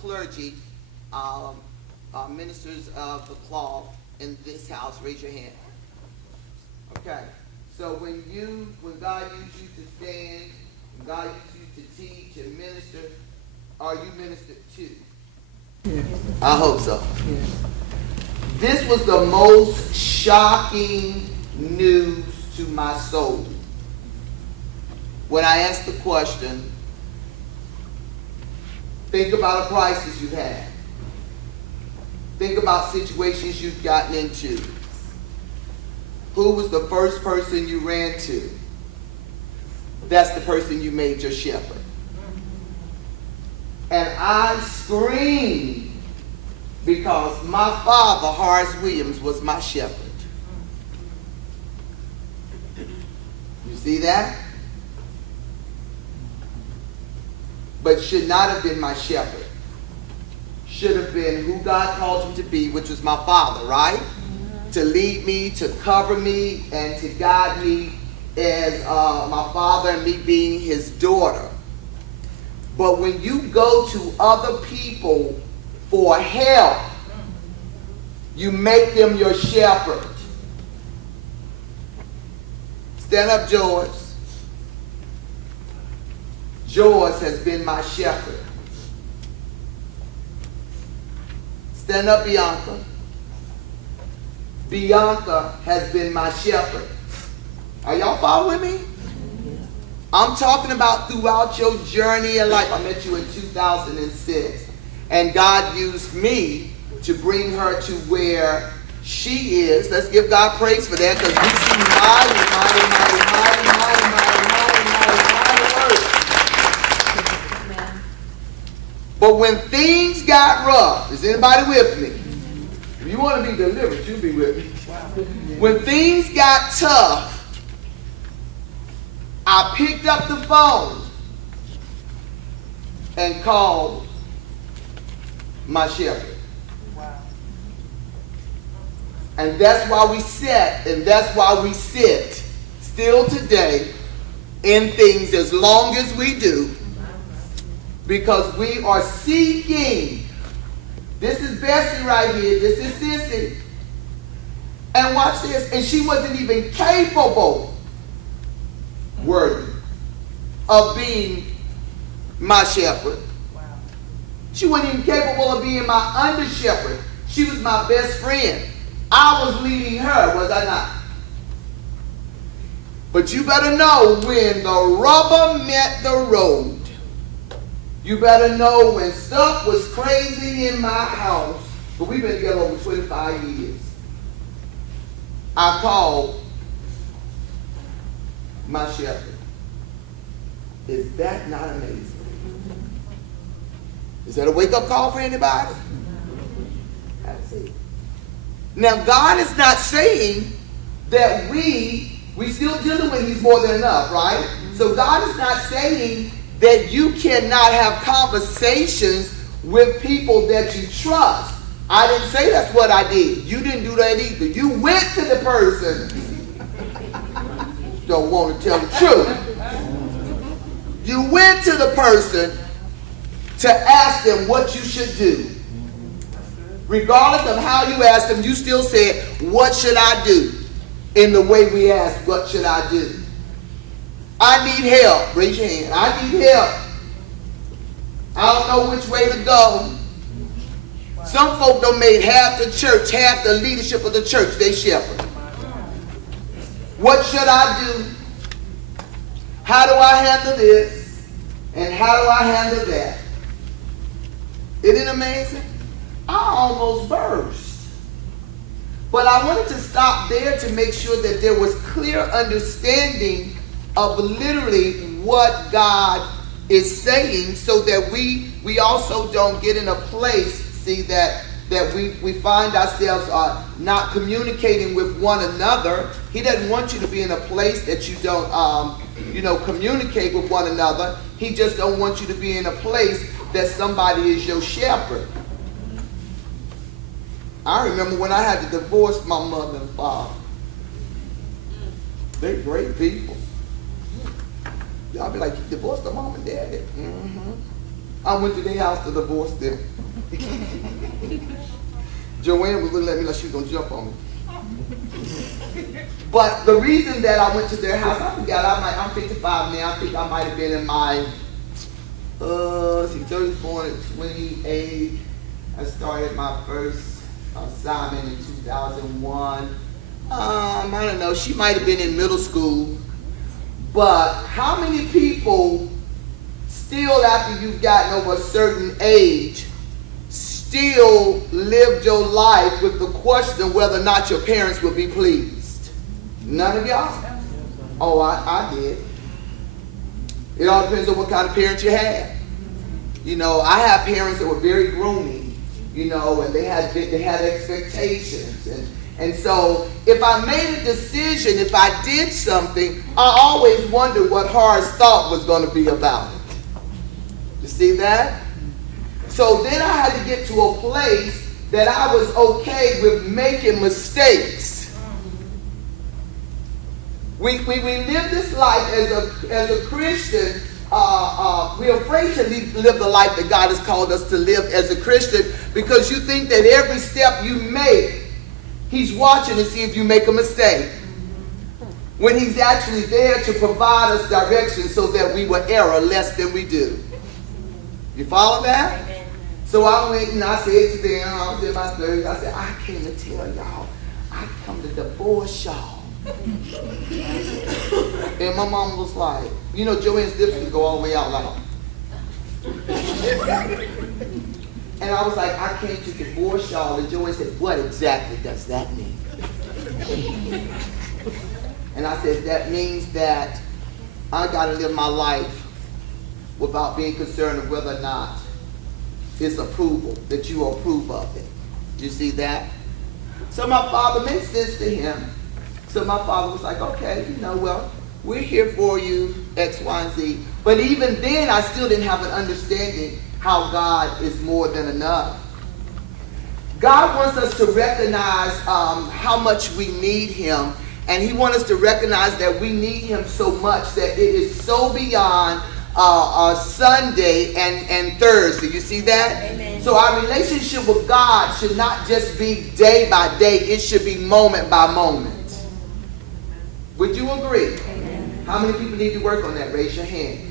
clergy, ministers of the cloth in this house? Raise your hand. Okay. So when God used you to stand, when God used you to teach and minister, are you ministered to? Yes. I hope so. Yes. This was the most shocking news to my soul. When I asked the question, think about a crisis you've had. Think about situations you've gotten into. Who was the first person you ran to? That's the person you made your shepherd. And I screamed because my father, Horace Williams, was my shepherd. You see that? But should not have been my shepherd. Should have been who God called him to be, which was my father, right? To lead me, to cover me, and to guide me as my father and me being his daughter. But when you go to other people for help, you make them your shepherd. Stand up, George. George has been my shepherd. Stand up, Bianca. Bianca has been my shepherd. Are y'all following me? I'm talking about throughout your journey in life. I met you in 2006. And God used me to bring her to where she is. Let's give God praise for that, because we see mighty work. But when things got rough, is anybody with me? If you want to be delivered, you be with me. When things got tough, I picked up the phone and called my shepherd. Wow. And that's why we sat, and that's why we sit still today in things as long as we do, because we are seeking. This is Bessie right here. This is Sissy. And watch this. And she wasn't even capable, worthy, of being my shepherd. Wow. She wasn't even capable of being my under shepherd. She was my best friend. I was leading her, was I not? But you better know when the rubber met the road. You better know when stuff was crazy in my house. But we've been together over 25 years. I called my shepherd. Is that not amazing? Is that a wake-up call for anybody? That's it. Now, God is not saying that we still dealing with he's more than enough, right? So God is not saying that you cannot have conversations with people that you trust. I didn't say that's what I did. You didn't do that either. You went to the person. Don't want to tell the truth. You went to the person to ask them what you should do. Regardless of how you asked them, you still said, what should I do? In the way we asked, what should I do? I need help. Raise your hand. I need help. I don't know which way to go. Some folk done made half the church, half the leadership of the church, they shepherd. What should I do? How do I handle this? And how do I handle that? Isn't it amazing? I almost burst. But I wanted to stop there to make sure that there was clear understanding of literally what God is saying, so that we also don't get in a place, see, that we find ourselves not communicating with one another. He doesn't want you to be in a place that you don't communicate with one another. He just don't want you to be in a place that somebody is your shepherd. I remember when I had to divorce my mother and father. They're great people. Y'all be like, you divorced the mom and daddy? Mm-hmm. I went to their house to divorce them. Joanne was looking at me like she was going to jump on me. But the reason that I went to their house, I forgot, I'm 55 now. I think I might have been in my, Joey's born at 28. I started my first assignment in 2001. I don't know, she might have been in middle school. But how many people still, after you've gotten over a certain age, still lived your life with the question whether or not your parents will be pleased? None of y'all? Oh, I did. It all depends on what kind of parents you have. You know, I have parents that were very grooming, you know, and they had expectations. And so if I made a decision, if I did something, I always wondered what Horace thought was going to be about it. You see that? So then I had to get to a place that I was okay with making mistakes. We live this life as a Christian. We're afraid to live the life that God has called us to live as a Christian because you think that every step you make, He's watching to see if you make a mistake. When He's actually there to provide us direction so that we will err less than we do. You follow that? Amen. So I went and I said to them, I was in my 30s, I said, I came to tell y'all, I come to divorce y'all. And my mom was like, you know, Joanne's lips would go all the way out loud. And I was like, I came to divorce y'all. And Joanne said, what exactly does that mean? And I said, that means that I got to live my life without being concerned of whether or not it's approval, that you approve of it. You see that? So my father made sense to him. So my father was like, okay, you know, well, we're here for you, X, Y, and Z. But even then, I still didn't have an understanding how God is more than enough. God wants us to recognize how much we need Him. And He wants us to recognize that we need Him so much that it is so beyond Sunday and Thursday. You see that? Amen. So our relationship with God should not just be day by day. It should be moment by moment. Would you agree? Amen. How many people need to work on that? Raise your hand.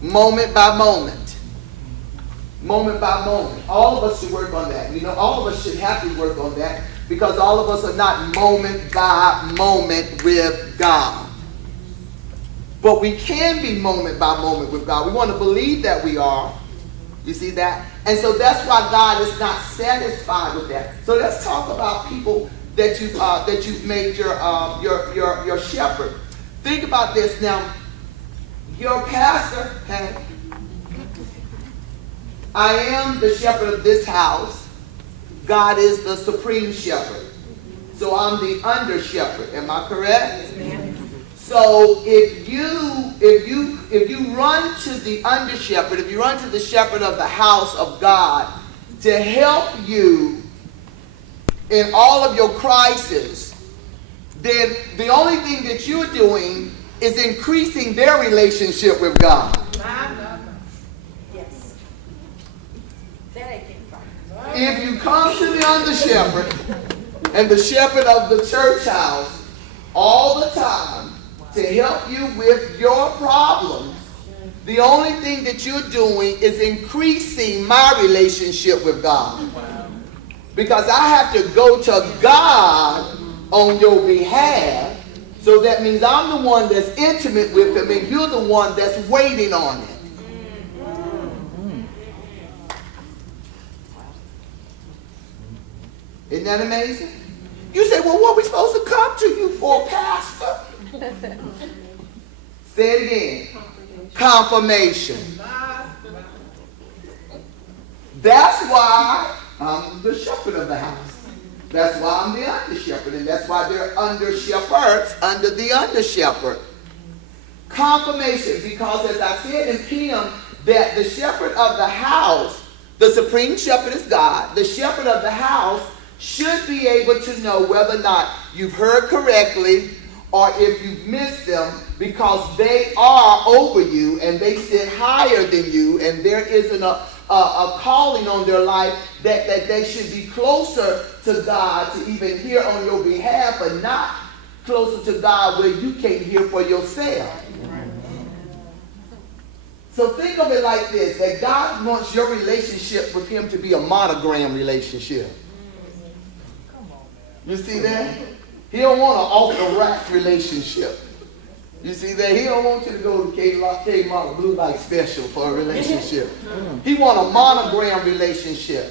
Moment by moment. Moment by moment. All of us should work on that. You know, all of us should have to work on that because all of us are not moment by moment with God. But we can be moment by moment with God. We want to believe that we are. You see that? And so that's why God is not satisfied with that. So let's talk about people that you've made your shepherd. Think about this now. Your pastor, okay? I am the shepherd of this house. God is the supreme shepherd. So I'm the under shepherd. Am I correct? Yes, so if you run to the under shepherd, if you run to the shepherd of the house of God to help you in all of your crises, then the only thing that you're doing is increasing their relationship with God. Yes. If you come to the under shepherd and the shepherd of the church house all the time to help you with your problems, the only thing that you're doing is increasing my relationship with God. Because I have to go to God on your behalf. So that means I'm the one that's intimate with Him and you're the one that's waiting on it. Isn't that amazing? You say, well, what are we supposed to come to you for, Pastor? Say it again. Confirmation. That's why I'm the shepherd of the house. That's why I'm the under shepherd. And that's why they're under shepherds under the under shepherd. Confirmation. Because as I said in PM, that the shepherd of the house, the supreme shepherd is God. The shepherd of the house should be able to know whether or not you've heard correctly or if you've missed them because they are over you and they sit higher than you, and there isn't a calling on their life that they should be closer to God to even hear on your behalf, but not closer to God where you can't hear for yourself. So think of it like this, that God wants your relationship with him to be a monogram relationship. You see that? He don't want an off-the-rack relationship. You see that? He don't want you to go to Kmart Blue Light Special for a relationship. He want a monogram relationship.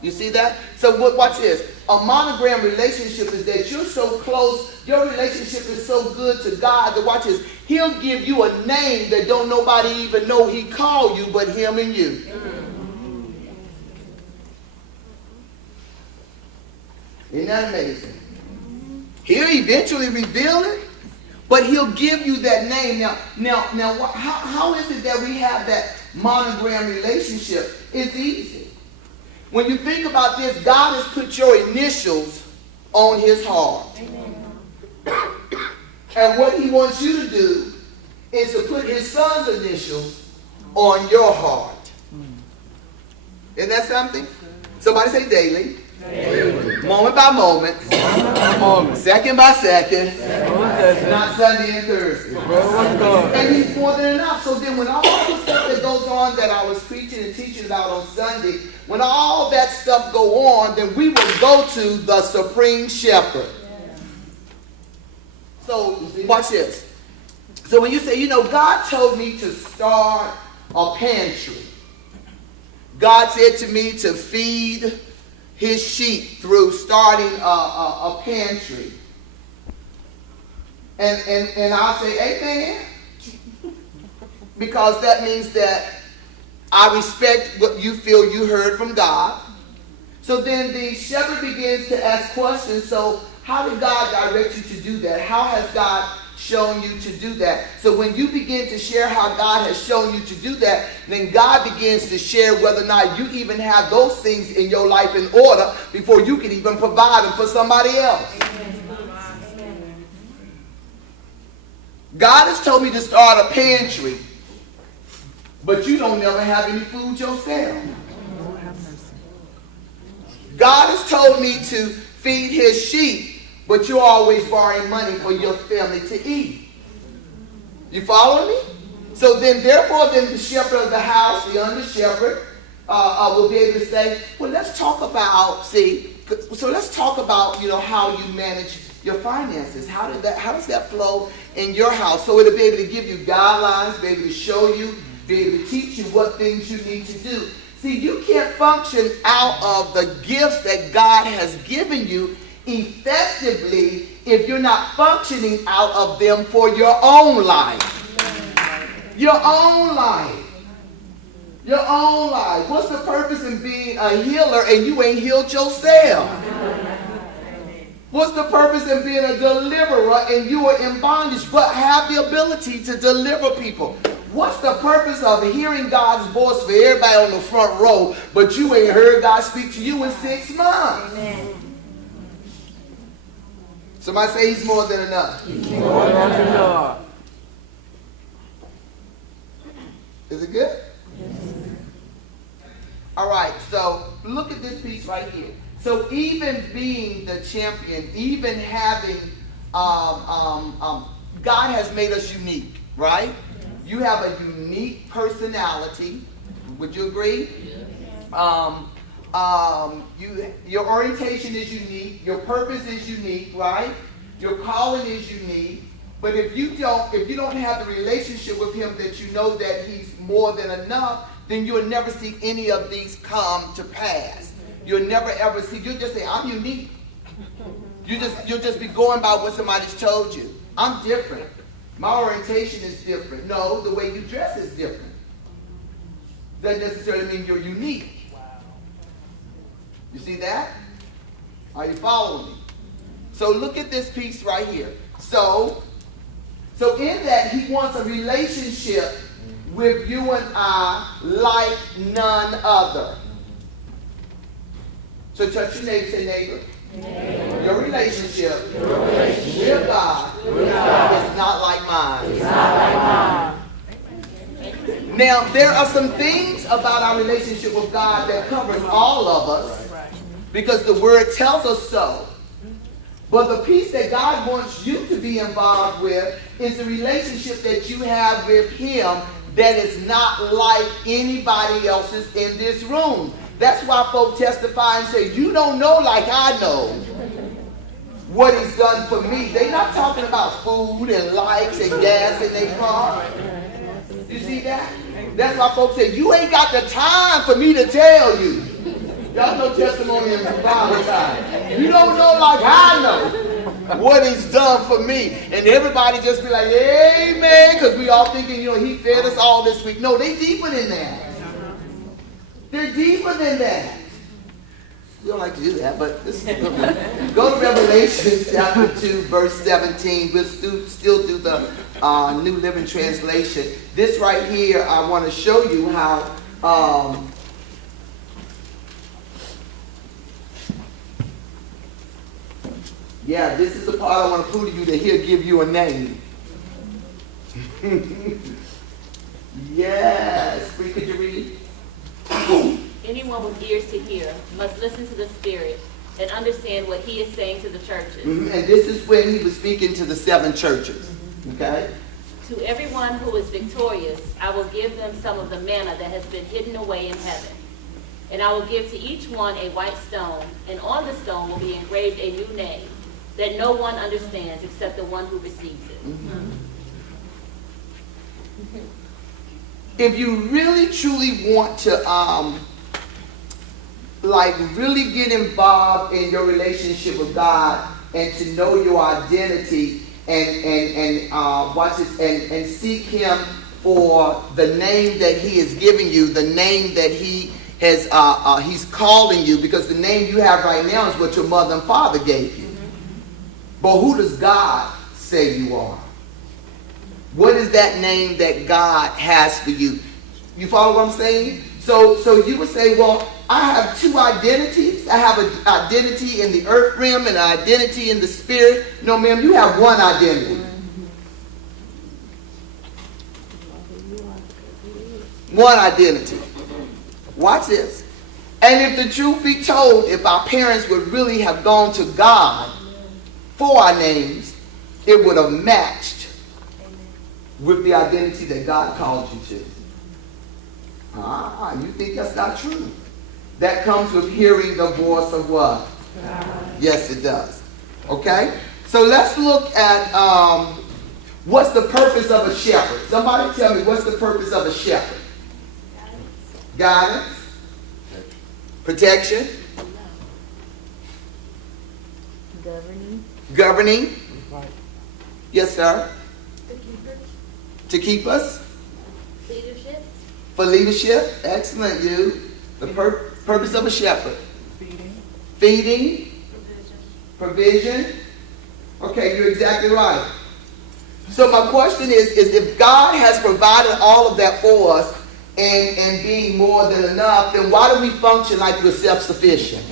You see that? So watch this. A monogram relationship is that you're so close, your relationship is so good to God that, watch this, he'll give you a name that don't nobody even know he called you but him and you. Isn't that amazing? He'll eventually reveal it, but he'll give you that name. Now, how is it that we have that monogram relationship? It's easy. When you think about this, God has put your initials on his heart. And what he wants you to do is to put his son's initials on your heart. Isn't that something? Somebody say daily. Moment by moment, second by second, not Sunday and Thursday. And he's more than enough. So then when all the stuff that goes on that I was preaching and teaching about on Sunday, when all that stuff go on, then we will go to the Supreme Shepherd. So watch this. So when you say, God told me to start a pantry. God said to me to feed his sheep through starting a pantry. And I'll say amen. Because that means that I respect what you feel you heard from God. So then the shepherd begins to ask questions. So how did God direct you to do that? How has God shown you to do that? So when you begin to share how God has shown you to do that, then God begins to share whether or not you even have those things in your life in order before you can even provide them for somebody else. God has told me to start a pantry, but you don't never have any food yourself. God has told me to feed his sheep, but you're always borrowing money for your family to eat. You follow me? So then, therefore, the shepherd of the house, the under shepherd, will be able to say, well, let's talk about, how you manage your finances. How does that flow in your house? So it'll be able to give you guidelines, be able to show you, be able to teach you what things you need to do. See, you can't function out of the gifts that God has given you effectively if you're not functioning out of them for your own life. Your own life. Your own life. What's the purpose in being a healer and you ain't healed yourself? What's the purpose in being a deliverer and you are in bondage but have the ability to deliver people? What's the purpose of hearing God's voice for everybody on the front row but you ain't heard God speak to you in 6 months? Amen. Somebody say he's more than enough. He's more than enough. Is it good? Yes. All right, so look at this piece right here. So even being the champion, even having, God has made us unique, right? Yes. You have a unique personality. Would you agree? Yes. Your orientation is unique. Your purpose is unique, right? Your calling is unique. But if you don't have the relationship with him that you know that he's more than enough, then you'll never see any of these come to pass. You'll never ever see. You'll just say, I'm unique. You'll just be going by what somebody's told you. I'm different. My orientation is different. No, the way you dress is different. Doesn't necessarily mean you're unique. You see that? Are you following me? So look at this piece right here. So in that, he wants a relationship with you and I like none other. So touch your neighbor, say neighbor. Your relationship with God is not like mine. Now, there are some things about our relationship with God that covers all of us because the Word tells us so. But the piece that God wants you to be involved with is the relationship that you have with Him that is not like anybody else's in this room. That's why folk testify and say, you don't know like I know what He's done for me. They're not talking about food and lights and gas in their car. You see that? That's why folks say, you ain't got the time for me to tell you. Y'all know testimony in the Bible time. You don't know like I know what He's done for me. And everybody just be like, amen, because we all thinking, He fed us all this week. No, they deeper than that. They're deeper than that. We don't like to do that, but this is a good one. Go to Revelation chapter 2, verse 17. We'll still do the New Living Translation. This right here, I want to show you how this is the part I want to prove to you that He'll give you a name. Yes. Could you read? Anyone with ears to hear must listen to the Spirit and understand what He is saying to the churches. And this is when He was speaking to the 7 churches. Okay? To everyone who is victorious, I will give them some of the manna that has been hidden away in heaven. And I will give to each one a white stone, and on the stone will be engraved a new name that no one understands except the one who receives it. If you really truly want to really get involved in your relationship with God and to know your identity and watch this and seek Him for the name that He is giving you, the name that He has He's calling you, because the name you have right now is what your mother and father gave you. But who does God say you are? What is that name that God has for you? You follow what I'm saying? So you would say, well, I have 2 identities. I have an identity in the earth realm and an identity in the spirit. No, ma'am, you have one identity. One identity. Watch this. And if the truth be told, if our parents would really have gone to God for our names, it would have matched with the identity that God called you to. You think that's not true? That comes with hearing the voice of what? God. Yes, it does. Okay? So let's look at what's the purpose of a shepherd. Somebody tell me, what's the purpose of a shepherd? Guidance. Protection. Governing. Yes, sir. To keep us. Leadership. For leadership. Excellent, you. The purpose of a shepherd. Feeding. Provision. Okay, you're exactly right. So my question is if God has provided all of that for us and being more than enough, then why do we function like we're self-sufficient?